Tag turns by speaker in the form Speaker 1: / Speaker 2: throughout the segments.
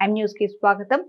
Speaker 1: ఎం న్యూస్కి స్వాగతం.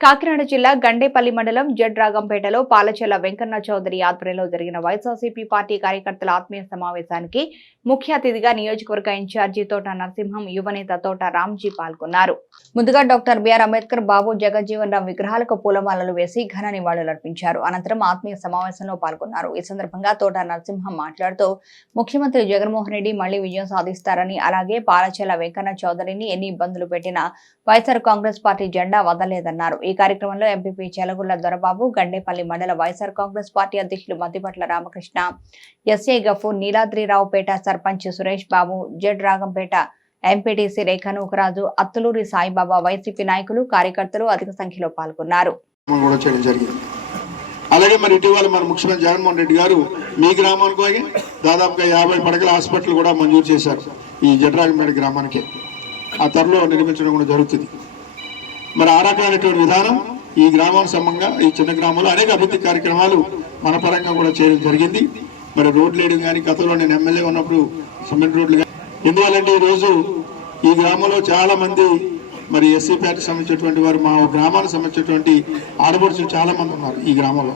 Speaker 1: కాకినాడ జిల్లా గండేపల్లి మండలం జడ్ రాగంపేటలో పాలచెల్ల వెంకన్న చౌదరి ఆధ్వర్యంలో జరిగిన వైఎస్ఆర్సీపీ పార్టీ కార్యకర్తల ఆత్మీయ సమావేశానికి ముఖ్య అతిథిగా నియోజకవర్గ ఇన్ఛార్జి తోట నరసింహం యువనేత తోట రామ్జీ పాల్గొన్నారు. ముందుగా డాక్టర్ బిఆర్ అంబేద్కర్ బాబు జగజ్జీవన్ రామ్ విగ్రహాలకు పూలమాలలు వేసి ఘన నివాళులర్పించారు. అనంతరం ఆత్మీయ సమావేశంలో పాల్గొన్నారు. ఈ సందర్భంగా తోట నరసింహం మాట్లాడుతూ ముఖ్యమంత్రి జగన్మోహన్ రెడ్డి మళ్ళీ విజయం సాధిస్తారని అలాగే పాలచెల వెంకన్న చౌదరిని ఎన్ని ఇబ్బందులు పెట్టినా వైఎస్ఆర్ కాంగ్రెస్ పార్టీ జెండా వదలలేదన్నారు. ఈ కార్యక్రమంలో ఎంపీపీ చెలగుళ్ళ దొరబాబు గండేపల్లి మండల వైఎస్ఆర్ కాంగ్రెస్ పార్టీ అధ్యక్షులు Maddipatla Ramakrishna SA Gafoor Neeladriraopeta sarpanch Suresh Babu Z Ragampeta MPTC Rekha Nookaraju Attuluri Saibaba YCP నాయకులు కార్యకర్తలు అధిక సంఖ్యలో పాల్గొన్నారు.
Speaker 2: అలాగే మరి ఇటీవల మన ముఖ్యమంత్రి జగన్మోహన్ రెడ్డి గారు మీ గ్రామానికి పోయి దాదాపుగా యాభై పడకల హాస్పిటల్ కూడా మంజూరు చేశారు ఈ జడ్రాగంపేట గ్రామానికి. ఆ త్వరలో నిర్మించడం కూడా జరుగుతుంది. మరి ఆ రకమైనటువంటి విధానం ఈ గ్రామం సంబంధంగా ఈ చిన్న గ్రామంలో అనేక అభివృద్ధి కార్యక్రమాలు మన పరంగా కూడా చేయడం జరిగింది. మరి రోడ్లు వేయడం కానీ గతంలో నేను ఎమ్మెల్యే ఉన్నప్పుడు సిమెంట్ రోడ్లు కానీ ఎందువల్లంటే ఈ రోజు ఈ గ్రామంలో చాలా మంది మరి ఎస్సీ పార్టీ సంబంధించినటువంటి వారు మా గ్రామానికి సంబంధించినటువంటి ఆడపడుచులు చాలా మంది ఉన్నారు ఈ గ్రామంలో.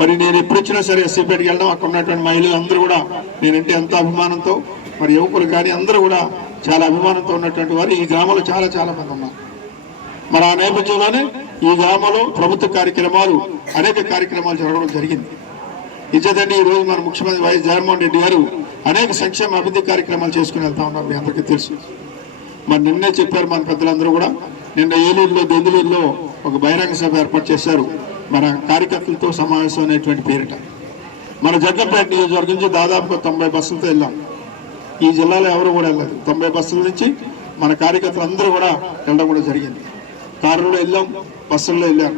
Speaker 2: మరి నేను ఎప్పుడొచ్చినా సరే ఎస్సీపేటకి వెళ్ళడం అక్కడ ఉన్నటువంటి మహిళలు అందరూ కూడా నేనంటే ఎంత అభిమానంతో మరి యువకులు కానీ అందరూ కూడా చాలా అభిమానంతో ఉన్నటువంటి వారు ఈ గ్రామంలో చాలా చాలా మంది ఉన్నారు. మరి ఆ నేపథ్యంలోనే ఈ గ్రామంలో ప్రభుత్వ కార్యక్రమాలు అనేక కార్యక్రమాలు జరగడం జరిగింది. ఇచ్చేదండి ఈ రోజు మన ముఖ్యమంత్రి వైఎస్ జగన్మోహన్ రెడ్డి గారు అనేక సంక్షేమ అభివృద్ధి కార్యక్రమాలు చేసుకుని వెళ్తా ఉన్నారు మీ అందరికీ తెలుసు. మరి నిన్నే చెప్పారు మన పెద్దలందరూ కూడా నిన్న ఏలూరులో దెందులూరులో ఒక బహిరంగ సభ ఏర్పాటు చేశారు. మన కార్యకర్తలతో సమావేశం అనేటువంటి పేరిట. మన జగ్గంపేట నియోజకవర్గం నుంచి దాదాపుగా తొంభై బస్సులతో వెళ్ళాం. ఈ జిల్లాలో ఎవరు కూడా వెళ్ళలేదు. తొంభై బస్సుల నుంచి మన కార్యకర్తలు అందరూ కూడా వెళ్ళడం కూడా జరిగింది. కారులో వెళ్ళాం బస్సుల్లో వెళ్ళాం.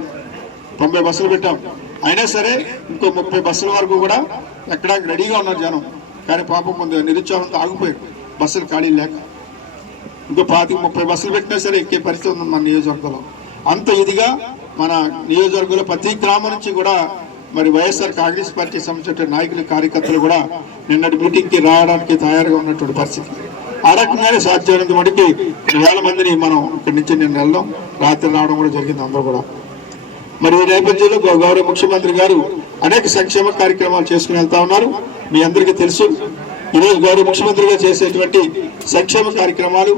Speaker 2: తొంభై బస్సులు పెట్టాం. అయినా సరే ఇంకో ముప్పై బస్సుల వరకు కూడా ఎక్కడా రెడీగా ఉన్నారు జనం. కానీ పాపం కొంత నిరుత్సాహంతో ఆగిపోయారు. బస్సులు ఖాళీ లేక. ఇంకో పాతి ముప్పై బస్సులు పెట్టినా సరే ఎక్కే పరిస్థితి ఉంది మన నియోజకవర్గంలో. అంత ఇదిగా మన నియోజకవర్గంలో ప్రతి గ్రామం నుంచి కూడా మరి వైఎస్ఆర్ కాంగ్రెస్ పార్టీ సంబంధించిన నాయకులు కార్యకర్తలు కూడా నిన్నటి మీటింగ్కి రావడానికి తయారుగా ఉన్నటువంటి పరిస్థితి. ఆ రకంగానే సాధ్యమైనంత మటుకి వేల మందిని మనం ఇక్కడి నుంచి నిన్న వెళ్ళడం రాత్రి రావడం కూడా జరిగింది అందరూ కూడా. మరి ఈ నేపథ్యంలో గౌరవ ముఖ్యమంత్రి గారు అనేక సంక్షేమ కార్యక్రమాలు చేసుకుని వెళ్తా ఉన్నారు. మీ అందరికీ తెలుసు ఈరోజు గౌరవ ముఖ్యమంత్రిగా చేసేటువంటి సంక్షేమ కార్యక్రమాలు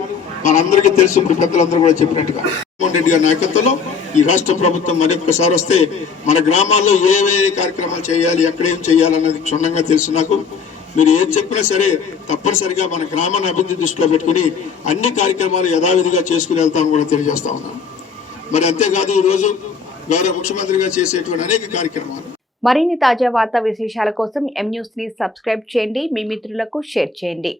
Speaker 2: మనందరికీ తెలుసు ఇప్పుడు పెద్దలందరూ కూడా చెప్పినట్టుగా. జగన్మోహన్ రెడ్డి గారి నాయకత్వంలో ఈ రాష్ట్ర ప్రభుత్వం మరి వస్తే మన గ్రామాల్లో ఏవే కార్యక్రమాలు చేయాలి ఎక్కడేం చేయాలన్నది క్షుణ్ణంగా తెలుసు నాకు. మీరు ఏం చెప్పినా సరే తప్పనిసరిగా మన గ్రామాన్ని అభివృద్ధి దృష్టిలో పెట్టుకుని అన్ని కార్యక్రమాలు యథావిధిగా చేసుకుని వెళ్తామని కూడా తెలియజేస్తా ఉన్నాను మరి అంతేకాదు ఈరోజు రోజు గౌరవ ముఖ్యమంత్రిగా చేసేటువంటి అనేక కార్యక్రమాలు.
Speaker 1: మరిన్ని తాజా వార్తా విశేషాల కోసం ఎం న్యూస్ని సబ్స్క్రైబ్ చేయండి. మీ మిత్రులకు షేర్ చేయండి.